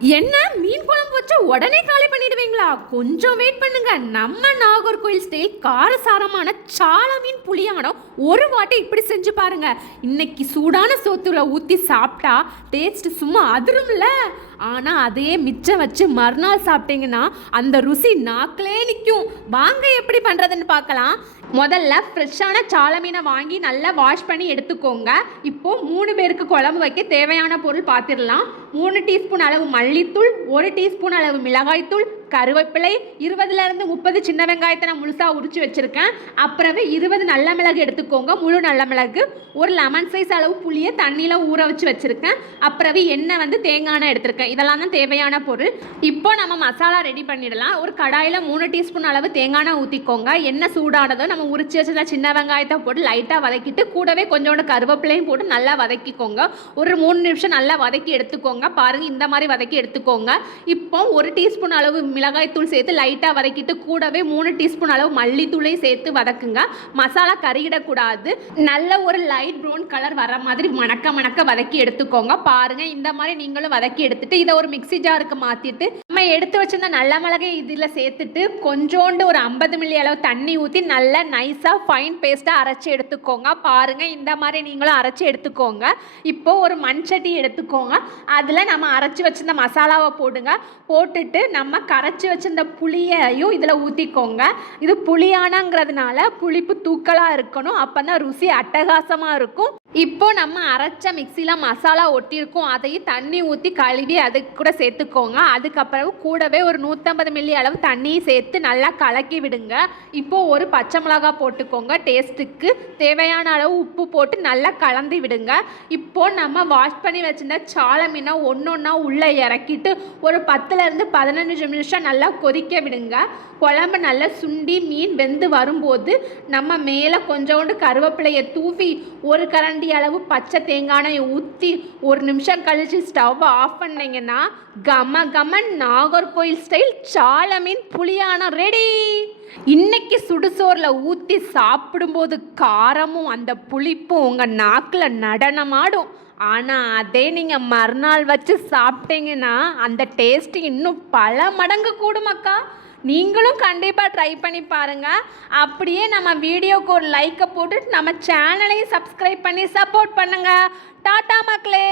என்ன மீன் குழம்பு வச்சா உடனே காலி பண்ணிடுவீங்களா? கொஞ்சம் வெயிட் பண்ணுங்க. நம்ம நாகர்கோயில் ஸ்டைல் காரசாரமான சால மீன் புளியானம் ஒரு வாட்டி இப்படி செஞ்சு பாருங்க. இன்னைக்கு சூடான சோத்துல ஊற்றி சாப்பிட்டா டேஸ்ட் சும்மா அதிரும்ல. ஆனால் அதே மிச்சம் வச்சு மறுநாள் சாப்பிட்டீங்கன்னா அந்த ருசி நாக்கிலே நிற்கும். வாங்க எப்படி பண்ணுறதுன்னு பார்க்கலாம். முதல்ல ஃப்ரெஷ்ஷான சால மீனை வாங்கி நல்லா வாஷ் பண்ணி எடுத்துக்கோங்க. இப்போது 3 பேருக்கு குழம்பு வைக்க தேவையான பொருள் பார்த்துடலாம். 3 டீஸ்பூன் அளவு மல்லித்தூள், 1 டீஸ்பூன் அளவு மிளகாய்த்தூள், கருவேப்பிலை, 20லேருந்து 30 சின்ன வெங்காயத்தை நான் முழுசாக உரிச்சு வச்சுருக்கேன். அப்புறமே 20 நல்ல மிளகு எடுத்துக்கோங்க, முழு நல்ல மிளகு. ஒரு லெமன் சைஸ் அளவு புளியை தண்ணியில் ஊற வச்சு வச்சுருக்கேன். அப்புறமே எண்ணெய் தேங்காய் எண்ணெய் எடுத்திருக்கேன். இதெல்லாம் தான் தேவையான பொருள். இப்போ நம்ம மசாலா ரெடி பண்ணிடலாம். ஒரு கடாயில் 3 டீஸ்பூன் அளவு தேங்காய் எண்ணெய் ஊற்றிக்கோங்க. எண்ணெய் சூடானதோ நம்ம உரிச்சு வச்ச சின்ன வெங்காயத்தை போட்டு லைட்டாக வதக்கிட்டு கூடவே கொஞ்சோண்டு கருவேப்பிலையும் போட்டு நல்லா வதக்கிக்கோங்க. ஒரு 3 நிமிஷம் நல்லா வதக்கி எடுத்துக்கோங்க. பாருங்கள், இந்த மாதிரி வதக்கி எடுத்துக்கோங்க. இப்போ 1 டீஸ்பூன் அளவு மிளகாய்த்தூள் சேர்த்து லைட்டாக வதக்கிட்டு கூடவே 3 டீஸ்பூன் அளவு மல்லித்தூளையும் சேர்த்து வதக்குங்க. மசாலா கருகிடக்கூடாது. நல்ல ஒரு லைட் ப்ரௌன் கலர் வர மாதிரி மணக்க வதக்கி எடுத்துக்கோங்க. பாருங்கள், இந்த மாதிரி நீங்களும் வதக்கி எடுத்துட்டு இதை ஒரு மிக்ஸி ஜாருக்கு மாற்றிட்டு நம்ம எடுத்து வச்சிருந்த நல்ல மிளகை இதில் சேர்த்துட்டு கொஞ்சோண்டு ஒரு 50 மில்லி அளவு தண்ணி ஊற்றி நல்லா நைஸாக ஃபைன் பேஸ்ட்டாக அரைச்சி எடுத்துக்கோங்க. பாருங்கள், இந்த மாதிரி நீங்களும் அரைச்சி எடுத்துக்கோங்க. இப்போது ஒரு மண் சட்டி எடுத்துக்கோங்க. அதில் நம்ம அரைச்சி வச்சிருந்த மசாலாவை போடுங்க. போட்டுட்டு நம்ம கரைச்சி வச்சிருந்த புளியையும் இதில் ஊற்றிக்கோங்க. இது புளியானங்கிறதுனால புளிப்பு தூக்கலாக இருக்கணும். அப்போ தான் ருசி அட்டகாசமாக இருக்கும். இப்போ நம்ம அரைச்ச மிக்சியில் மசாலா ஒட்டியிருக்கோம். அதையும் தண்ணி ஊற்றி கழுவி அதுக்கு கூட சேர்த்துக்கோங்க. அதுக்கப்புறம் கூடவே ஒரு 150 மில்லி அளவு தண்ணியும் சேர்த்து நல்லா கலக்கி விடுங்க. இப்போது ஒரு பச்சை மிளகா போட்டுக்கோங்க. டேஸ்ட்டுக்கு தேவையான அளவு உப்பு போட்டு நல்லா கலந்து விடுங்க. இப்போது நம்ம வாஷ் பண்ணி வச்சுருந்த சால மீனை ஒன்றா உள்ளே இறக்கிட்டு ஒரு 10லேருந்து 15 நிமிஷம் நல்லா கொதிக்க விடுங்க. குழம்பு நல்லா சுண்டி மீன் வெந்து வரும்போது நம்ம மேலே கொஞ்சோண்டு கருவேப்பிலையை தூவி ஒரு கரண்டி அளவு பச்சை தேங்காய் எண்ணெயை ஊற்றி 1 நிமிஷம் கழித்து ஸ்டவ்வை ஆஃப் பண்ணிங்கன்னா கம நாகர்கோயில் ஸ்டைல் சால மீன் புளியானம் ரெடி. இன்னைக்கு சுடுசோரில் ஊற்றி சாப்பிடும்போது காரமும் அந்த புளிப்பும் உங்கள் நாக்கில் நடனமாடும். ஆனால் அதே நீங்கள் மறுநாள் வச்சு சாப்பிட்டீங்கன்னா அந்த டேஸ்ட்டு இன்னும் பல மடங்கு கூடுமாக்கா. நீங்களும் கண்டிப்பாக ட்ரை பண்ணி பாருங்கள். அப்படியே நம்ம வீடியோக்கு ஒரு லைக்கை போட்டுட்டு நம்ம சேனலையும் சப்ஸ்கிரைப் பண்ணி சப்போர்ட் பண்ணுங்கள். டாட்டா மக்களே.